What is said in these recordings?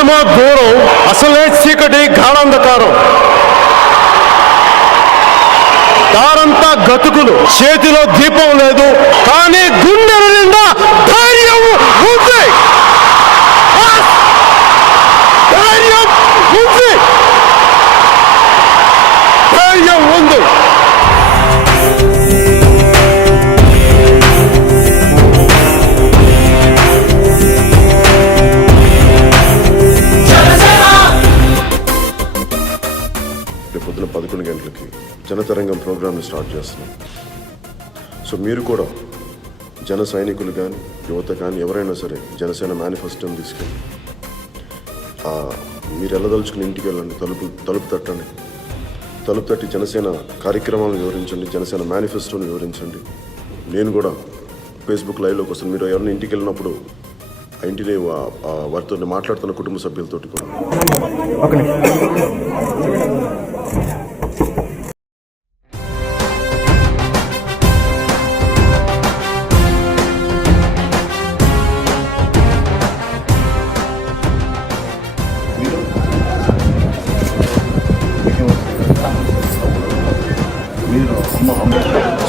అసలేమో దూరం, అసలే చీకటి గాఢాంధకారం. దారంతా గతుకులు, చేతిలో దీపం లేదు, కానీ గుండెల నిండా ధైర్యం ఉంది. ధైర్యం ఉంది, ధైర్యం ఉంది. పొద్దున 11 గంటలకి జనతరంగం ప్రోగ్రామ్ని స్టార్ట్ చేస్తున్నాం. సో మీరు కూడా జన సైనికులు కానీ యువత కానీ ఎవరైనా సరే జనసేన మేనిఫెస్టోని తీసుకెళ్ళి మీరు వెళ్ళదలుచుకుని ఇంటికి వెళ్ళండి. తలుపు తట్టండి. తలుపు తట్టి జనసేన కార్యక్రమాలను వివరించండి, జనసేన మేనిఫెస్టోని వివరించండి. నేను కూడా ఫేస్బుక్ లైవ్లోకి వస్తాను. మీరు ఎవరైనా ఇంటికి వెళ్ళినప్పుడు ఆ ఇంటిని వారితో మాట్లాడుతున్న కుటుంబ సభ్యులతో కూడా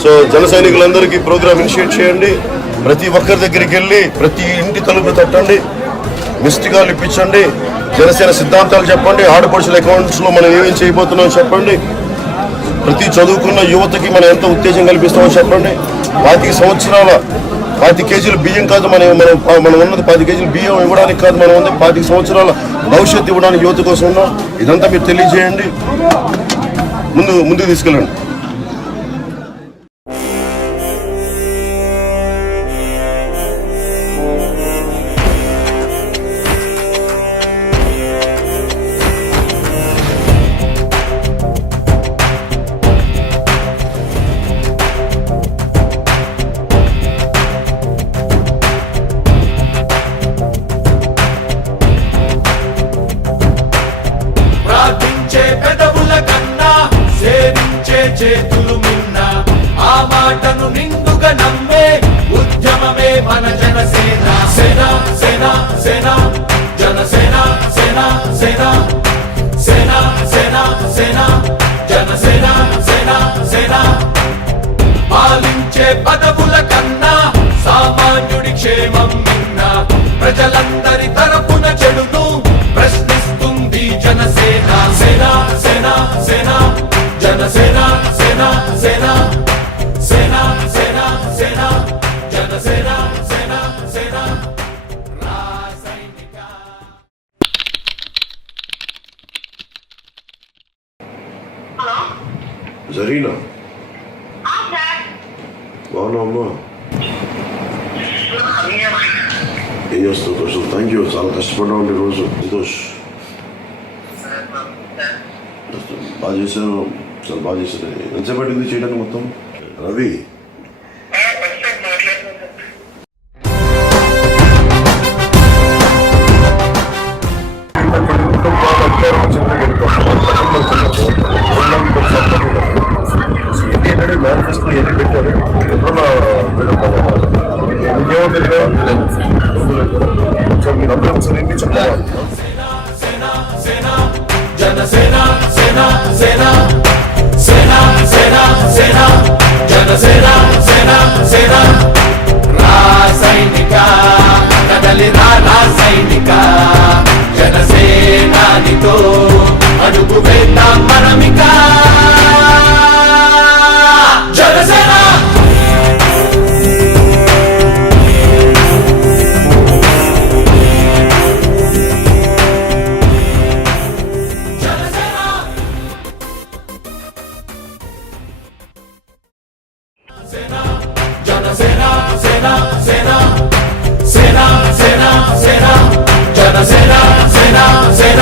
సో జన సైనికులందరికీ ప్రోగ్రామ్ ఇనిషియేట్ చేయండి. ప్రతి ఒక్కరి దగ్గరికి వెళ్ళి ప్రతి ఇంటి తలుపు తట్టండి, మిస్డ్ కాల్ ఇప్పించండి, జనసేన సిద్ధాంతాలు చెప్పండి, ఆడపడుచుల అకౌంట్స్లో మనం ఏమేం చేయబోతున్నాం చెప్పండి. ప్రతి చదువుకున్న యువతకి మనం ఎంత ఉత్తేజం కల్పిస్తామో చెప్పండి. 25 సంవత్సరాల 25 కేజీల బియ్యం కాదు మనం ఉన్నది 10 కేజీల బియ్యం ఇవ్వడానికి కాదు, మనం ఉంది 25 సంవత్సరాల భవిష్యత్తు ఇవ్వడానికి యువత కోసం ఉన్నాం. ఇదంతా మీరు తెలియజేయండి, ముందుకు తీసుకెళ్ళండి. చేతులు మిన్న ఆ మాటను నిండుగా నమ్మే ఉద్యమమే మన జనసేన. సేన సేన సేన జనసేన సేన సేన సేన సేన సేన జనసేన సేన సేన. పాలించే పదవుల కన్నా సామాన్యుడి క్షేమం మిన్న, ప్రజలందరి తరపున చెడును ప్రశ్నిస్తుంది జనసేన. సేన సేన సేన జనసేన సేన సేన సేన సేన సేన జనసేన సేన సేన. జరీనా బాగున్నావమ్మా? ఏం చేస్తావు దోషం? థ్యాంక్ యూ, చాలా కష్టపడ్డావు అండి రోజు. సంతోష్ బాగా చేశాను, చాలా బాగా చేశాను. ఎంతసేపు పట్టింది చేయడానికి మొత్తం? రవి మేనిఫెస్టో ఎన్ని పెట్టారు? ఎప్పుడన్నా మీరందరూ ఒకసారి ఎన్ని చెప్పాలి. జనసేన సేన సేన సేన సేన సేన జనసేన సేన సేన. రాసైనిక కదలి రాసైనిక జనసేనానితో అడుగు వేద్దాం మనమిక. జనసేన జనసేన సేన సేన సేన సేన సేన జనసేన సేన సేన.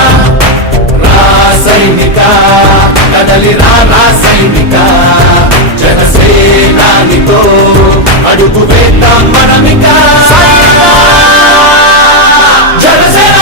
రాసైనిక కదలి రాసైనిక జనసేనానితో అడుగు వేద్దాం మనమిక. జనసేన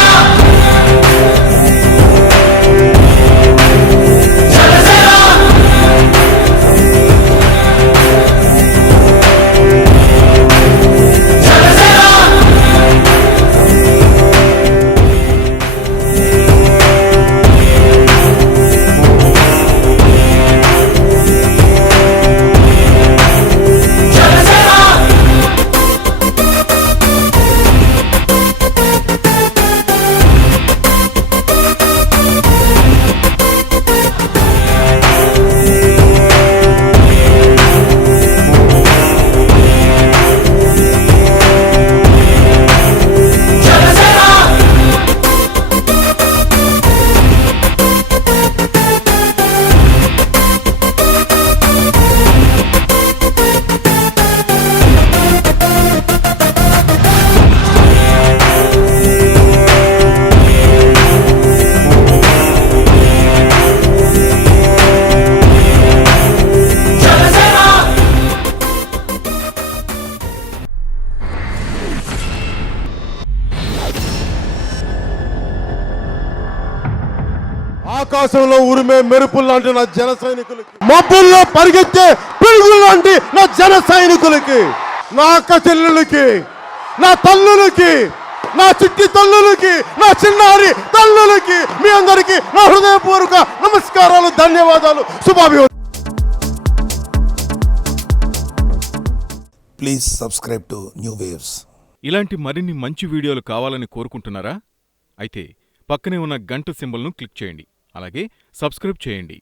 ఆకాశంలో ఉరిమే మెరుపులు లాంటి నా జన సైనికులకి, మబ్బుల్లో పరిగెత్తే పిడుగులు లాంటి నా జన సైనికులకి, నా అక్క చెల్లెలకి, నా తల్లులకి, నా చిట్టి తల్లులకి, నా చిన్నారి తల్లులకి, మీ అందరికీ నా హృదయపూర్వక నమస్కారాలు, ధన్యవాదాలు, శుభాభివందనాలు. Please subscribe to New Waves. ఇలాంటి మరిన్ని మంచి వీడియోలు కావాలని కోరుకుంటున్నారా? అయితే పక్కనే ఉన్న గంట సింబల్ను క్లిక్ చేయండి. అలాగే సబ్స్క్రైబ్ చేయండి.